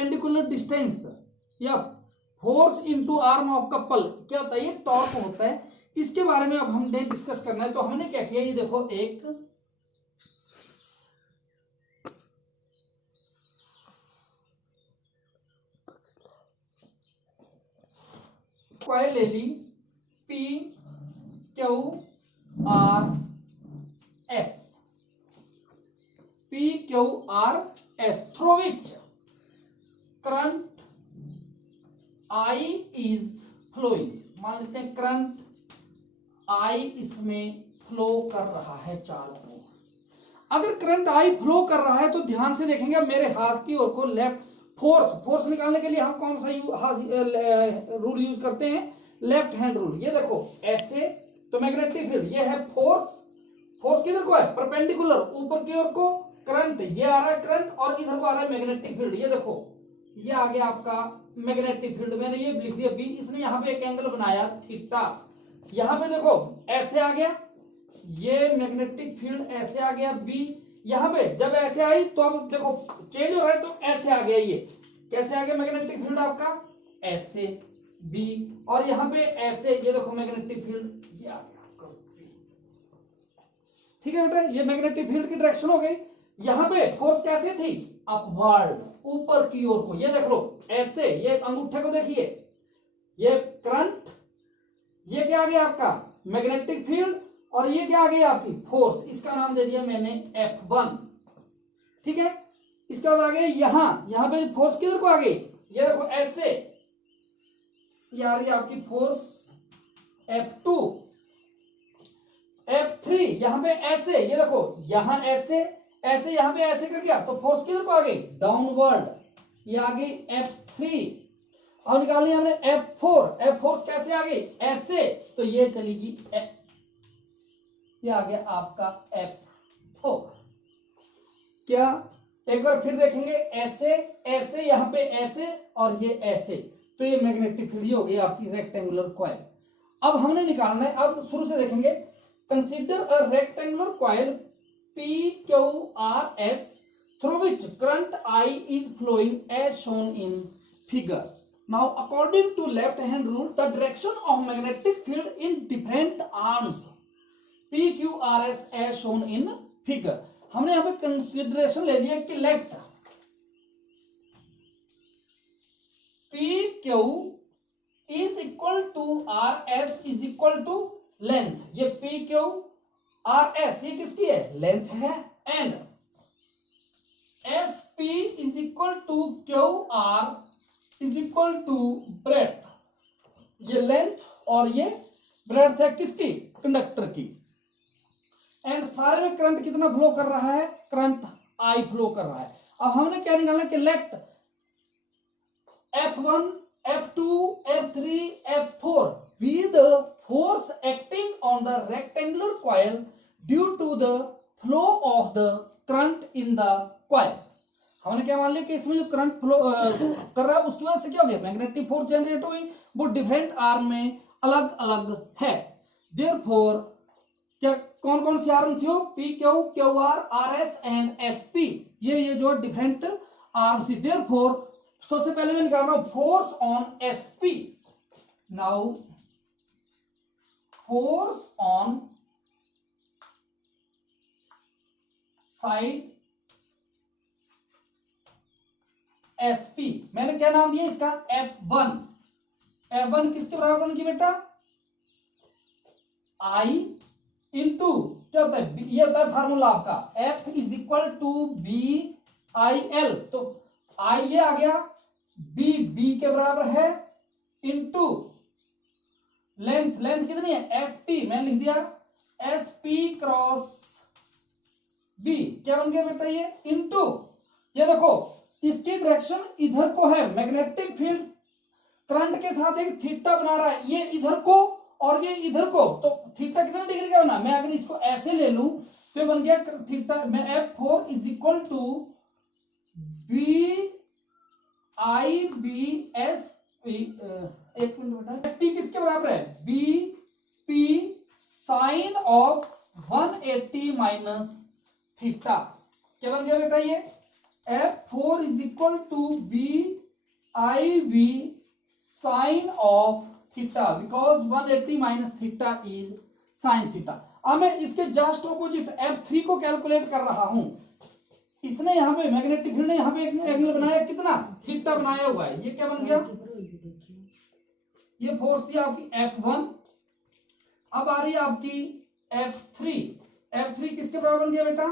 Perpendicular distance या force into arm of couple क्या होता है, ये टॉर्क होता है। इसके बारे में अब हमने डिस्कस करना है। तो हमने क्या किया, ये देखो एक कॉइल ले ली P Q R S, P Q R S, through which current I is flowing. मान लेते हैं करंट आई इसमें फ्लो कर रहा है चारों ओर। अगर करंट आई फ्लो कर रहा है तो ध्यान से देखेंगे मेरे हाथ की ओर को लेफ्ट, फोर्स निकालने के लिए हम कौन सा रूल यूज करते हैं, लेफ्ट हैंड रूल। ये देखो ऐसे, तो मैग्नेटिक फील्ड ये है फोर्स किधर को है, परपेंडिकुलर ऊपर की ओर को, करंट ये आ रहा है करंट, और इधर को आ रहा है मैग्नेटिक फील्ड। ये देखो ये आ गया आपका मैग्नेटिक फील्ड। मैंने ये लिख दिया बी, इसने यहाँ पे एक एंगल बनाया थीटा। यहाँ पे देखो ऐसे आ गया, ये मैग्नेटिक फील्ड ऐसे आ गया बी। यहाँ पे जब ऐसे आई तो अब देखो चेंज हो रहा है, तो ऐसे आ गया, ये कैसे आ गया मैग्नेटिक फील्ड आपका, ऐसे बी, और यहाँ पे ऐसे, ये देखो मैग्नेटिक फील्ड ये आ गया आपका बी। ठीक है बेटा, ये मैग्नेटिक फील्ड की डायरेक्शन हो गई। यहाँ पे फोर्स कैसे थी, अपवर्ड, ऊपर की ओर को। ये देख लो ऐसे, ये अंगूठे को देखिए, ये करंट, ये क्या आ गया आपका मैग्नेटिक फील्ड, और ये क्या आ गई आपकी फोर्स। इसका नाम दे दिया मैंने F1। ठीक है, इसका बाद आ गया यहाँ पे फोर्स किधर को आ गई, ये देखो ऐसे, ये आ रही है आपकी फोर्स F2, F3, यहाँ पे ऐसे, ये देखो यहाँ ऐसे यहाँ पे ऐसे कर गया, तो फोर्स किधर को आ गई, डाउनवर्ड, ये आ गई F3। और निकालनी हमने F4, फोर्स कैसे आ गई, ऐसे, तो ये चलेगी ये आ गया आपका F4। क्या, एक बार फिर देखेंगे, ऐसे यहाँ पे ऐसे, और ये ऐसे, तो ये मैग्नेटिक फील्ड हो गई आपकी रेक्टेंगुलर कॉइल। अब हमने निकालना है, अब शुरू से देखेंगे। Consider a rectangular coil PQRS through which current I is flowing as shown in figure. Now according to left hand rule, the direction of magnetic field in different arms PQRS as shown in figure. हमने यहाँ पे consideration ले लिया कि left PQ is equal to RS is equal to length। ये PQRS ये किसकी है, लेंथ है, and SP is equal to QR is equal to breadth। ये लेंथ और ये ब्रेड्थ है किसकी, कंडक्टर की। एंड सारे में करंट कितना फ्लो कर रहा है, करंट आई फ्लो कर रहा है। अब हमने क्या निकालना कि late F1, F2, F3, F4 be the force acting on the rectangular coil due to the flow of the current in the coil। हमने क्या मान लिया कि इसमें जो करंट फ्लो कर रहा है उसकी वजह से क्या हो गया, मैग्नेटिक फोर्स जनरेट हुई, वो डिफरेंट आर्म में अलग अलग है। देयरफॉर क्या कौन कौन सी आर्म थी, P Q Q R R S and S P, ये जो डिफरेंट आर्म थी। देयरफॉर सबसे पहले मैं निकाल रहा हूं force on S P. Now force on side SP, मैंने क्या नाम दिया इसका, F1। F1 किसके बराबर बन की बेटा, I इंटू क्या होता है, ये होता है फार्मूला आपका F is equal to BIL। तो I ये आ गया, B के बराबर है, इंटू लेंथ कितनी है SP, मैंने लिख दिया SP क्रॉस B, क्या बन गया बेटा ये, इंटू ये देखो इसकी डायरेक्शन इधर को है, मैग्नेटिक फील्ड करंट के साथ एक थीटा बना रहा है, ये इधर को और ये इधर को, तो थीटा कितना डिग्री का बना, मैं अगर इसको ऐसे ले लूं तो बन गया थीटा में F4 is equal to BIBS, एक मिनट बेटा, SP किसके बराबर है, BP sine of 180 minus theta, क्या बन गया बेटा ये F4 is equal to B IV sine of theta, because 180 minus theta is sine theta. अब मैं इसके जस्ट ऑपोजिट F3 को कैलकुलेट कर रहा हूं। इसने यहाँ पे मैग्नेटिक फील्ड ने यहाँ पे एक एंगल बनाया, कितना, थीटा बनाया हुआ है। ये क्या बन गया, ये फोर्स थी आपकी F1। अब आ रही है आपकी F3। F3 किसके बराबर बन गया बेटा,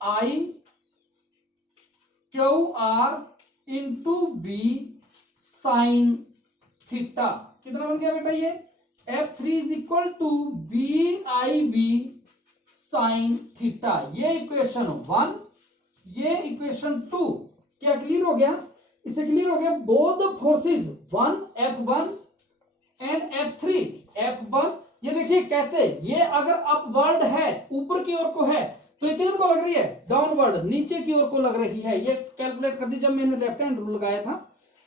I QR into B sine theta. कितना बन गया बेटा ये, F3 is equal to BIB sine theta. ये इक्वेशन 1, ये इक्वेशन 2। क्या क्लियर हो गया, इसे क्लियर हो गया। Both forces 1 F1 and F3। F1 ये देखिए कैसे, ये अगर अपवर्ड है, ऊपर की ओर को है, तो ये किधर को लग रही है, डाउनवर्ड, नीचे की ओर को लग रही है। ये कैलकुलेट कर दी जब मैंने लेफ्ट हैंड रूल लगाया था,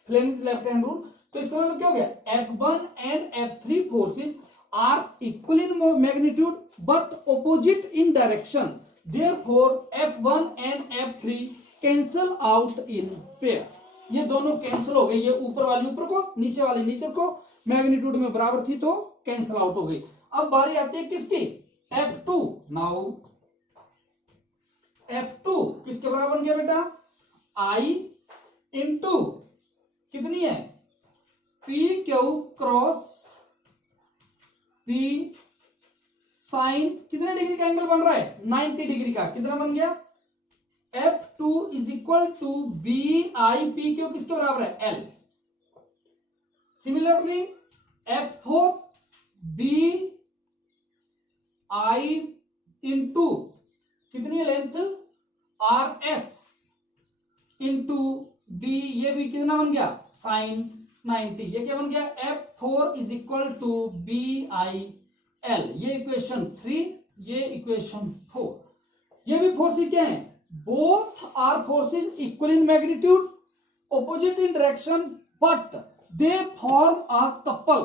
फ्लेमिंग्स लेफ्ट हैंड रूल। तो इसका मतलब क्या हो गया, F1 and F3 forces are equal in magnitude but opposite in direction, therefore F1 and F3 cancel out in pair. ये दोनों कैंसिल हो गई, ये ऊपर वाली ऊपर को, नीचे वाली नीचे को, मैग्नीट्यूड में बराबर थी तो कैंसिल आउट हो गई। अब बारी आती है किसकी, F2। नाउ F2 किसके बराबर बन गया बेटा, I इंटू कितनी है, PQ क्रॉस P साइन, कितने डिग्री का एंगल बन रहा है, 90 डिग्री का। कितना बन गया, F2 is equal to BIPQ किसके बराबर है, L। Similarly F4 BI into कितनी है लेंथ, RS इंटू B, ये भी कितना बन गया, साइन 90। ये क्या बन गया, F4 is equal to BIL। ये इक्वेशन 3, ये इक्वेशन 4। ये भी फोर्सेस क्या है, both are forces equal in magnitude, opposite in direction, but they form a couple.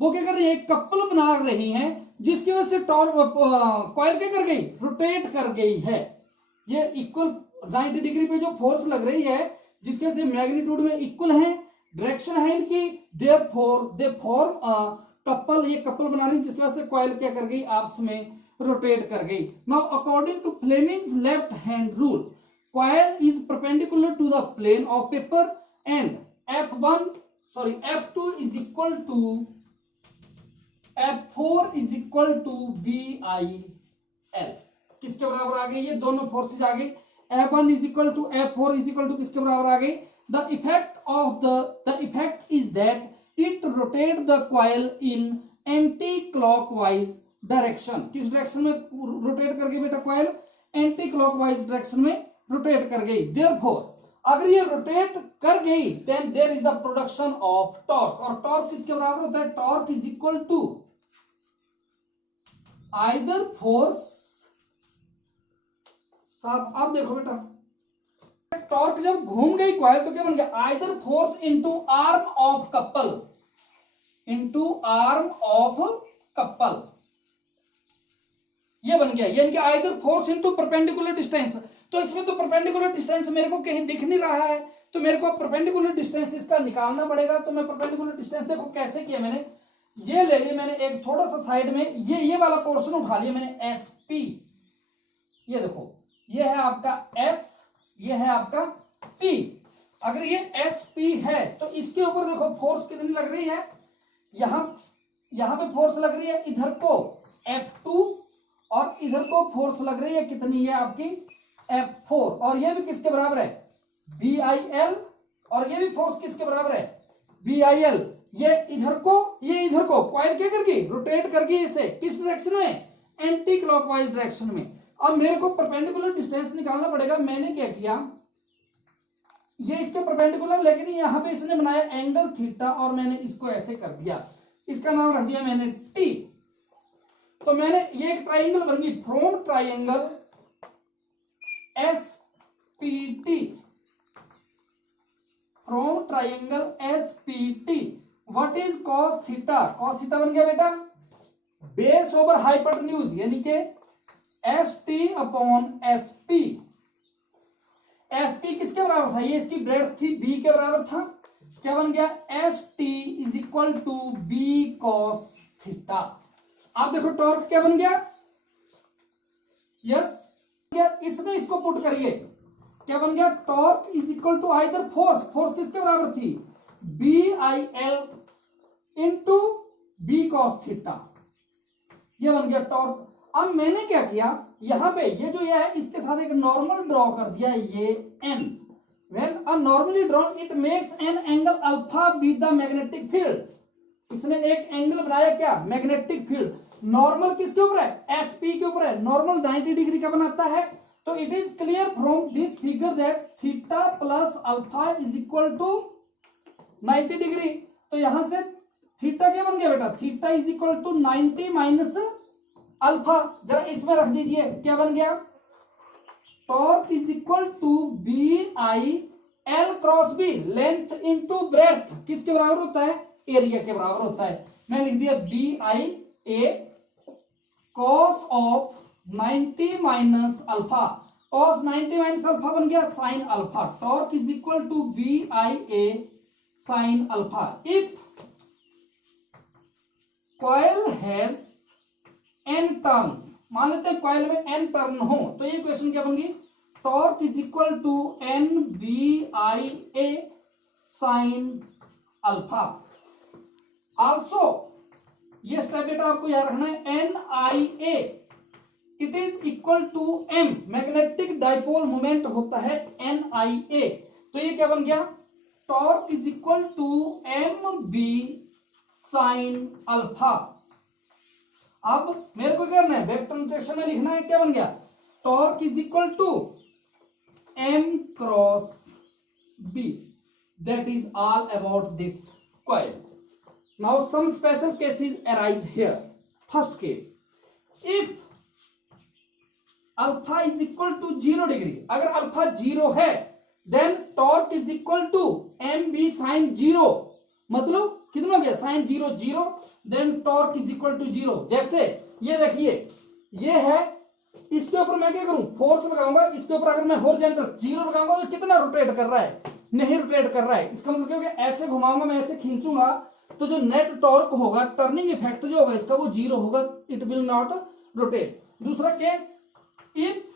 वो क्या कर रही है, एक कपल बना रही हैं, जिसकी वजह से कॉइल क्या कर गई, रोटेट कर गई है। ये इक्वल 90 डिग्री पे जो फोर्स लग रही है, जिसकी वजह से मैग्नीट्यूड में इक्वल है, डायरेक्शन है इनकी, therefore they form a couple. ये कपल बना रही है, जिसकी वजह से कॉइल क्या कर गई, आपस में रोटेट कर गई। Now according to Fleming's left hand rule, coil is perpendicular to the plane of paper and F2 is equal to F4 is equal to BIL। किसके बराबर आ गई, ये दोनों फोर्सेज आ गई। F1 is equal to F4 is equal to किसके बराबर आ गई, the effect is that it rotate the coil in anti clockwise direction. किस डायरेक्शन में रोटेट कर गई बेटा, कॉइल एंटी क्लॉकवाइज डायरेक्शन में रोटेट कर गई। देयरफॉर अगर ये रोटेट कर गई, then there is the production of torque. और टॉर्क किसके बराबर होता है, torque is equal to either force, साहब आप देखो बेटा, टॉर्क जब घूम गई कॉइल तो क्या बन गया, either force into arm of couple, into arm of couple, ये बन गया। यानी कि either force into perpendicular distance. तो इसमें तो परपेंडिकुलर डिस्टेंस मेरे को कहीं दिख नहीं रहा है, तो मेरे को परपेंडिकुलर डिस्टेंस इसका निकालना पड़ेगा। तो मैं परपेंडिकुलर डिस्टेंस देखो कैसे किया, मैंने ये ले लिया, मैंने एक थोड़ा सा साइड में ये वाला पोर्शन उठा लिया मैंने, SP। ये देखो, ये है आपका S, ये है आपका P। अगर ये SP है तो इसके ऊपर देखो फोर्स कितनी लग रही है, यहां पे फोर्स लग रही है, इधर को F2 और इधर को फोर्स लग रही है कितनी, है आपकी F4। और ये भी किसके बराबर है, BIL। और ये भी फोर्स किसके बराबर है, BIL। ये इधर को कॉइल क्या कर गई, रोटेट कर गई इसे, किस डायरेक्शन में, एंटी क्लॉकवाइज डायरेक्शन में। अब मेरे को परपेंडिकुलर डिस्टेंस निकालना पड़ेगा। मैंने क्या किया, ये इसके परपेंडिकुलर, लेकिन यहाँ पे इसने बनाया एंगल थीटा और मैंने इसको ऐसे कर दिया, इसका नाम रख दिया मैंने T। तो मैंने ये एक ट्राइंगल बन गई, from triangle SPT, from triangle SPT what is cos theta. Cos theta बन गया बेटा बेस ओवर हाइपोटेन्यूज, यानी कि ST upon SP। S T किसके बराबर था, ये इसकी ब्रेड्थ थी, बी के बराबर था, क्या बन गया, S T is equal to B cos theta. आप देखो टॉर्क क्या बन गया, यस क्या, इसमें इसको पुट करिए, क्या बन गया, torque is equal to either force, force किसके बराबर थी, B I L into B cos theta, ये बन गया टॉर्क। अब मैंने क्या किया, यहां पे ये जो ये है इसके साथ एक नॉर्मल ड्रॉ कर दिया, ये N, when a normally drawn it makes an angle alpha with the magnetic field, इसने एक एंगल बनाया क्या, मैग्नेटिक फील्ड। नॉर्मल किसके ऊपर है, एसपी के ऊपर है, नॉर्मल 90 डिग्री का बनाता है। तो it is clear from this figure that theta plus alpha is equal to 90 degree. तो यहां से थीटा क्या बन गया बेटा, theta is equal to 90 minus alpha, जरा इसमें रख दीजिए, क्या बन गया, torque is equal to B I L cross B, length into breadth किसके बराबर होता है, एरिया के बराबर होता है। मैं लिख दिया B I A cos of 90 minus alpha, cos 90 minus alpha बन गया sine alpha, torque is equal to B I A sine alpha. If coil has N turns, मान लेते हैं कॉइल में एन टर्न हो, तो ये इक्वेशन क्या बनेगी, torque is equal to N B I A sine alpha. Also ये स्टेप बेटा आपको याद रखना है, N I A it is equal to M, magnetic dipole moment होता है एन आई ए, तो ये क्या बन गया, torque is equal to M B sine alpha. अब मेरे को क्या करना है, वेक्टर नोटेशन में लिखना है, क्या बन गया, torque is equal to M cross B, that is all about this coil. Now some special cases arise here. First case, if alpha is equal to 0 degree, अगर अल्फा 0 है then torque is equal to M B sine 0, मतलब कितना हो गया, sine 0 0, then torque is equal to 0। जैसे ये देखिए, ये है, इसके ऊपर मैं क्या करूं, फोर्स लगाऊंगा, इसके ऊपर अगर मैं हॉरिजॉन्टल 0 लगाऊंगा तो कितना रोटेट कर रहा है, नहीं रोटेट कर रहा है, इसका मतलब क्या हो गया, ऐसे घुमाऊंगा मैं, ऐसे खींचूंगा, तो जो नेट टॉर्क होगा, टर्निंग इफेक्ट जो होगा इसका, वो 0 होगा, इट विल नॉट रोटेट। दूसरा case, if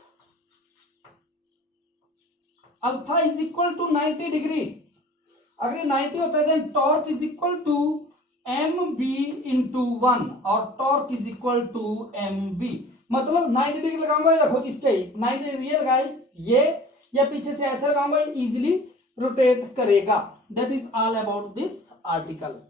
alpha is equal to 90 degree, अगर 90 होता है then torque is equal to M B into 1, और torque is equal to M B, मतलब 90 डिग्री लगाऊंगा, देखो इसके 90 डिग्री ये लगाए, ये या पीछे से ऐसे लगाऊंगा, इजीली रोटेट करेगा। That is all about this article.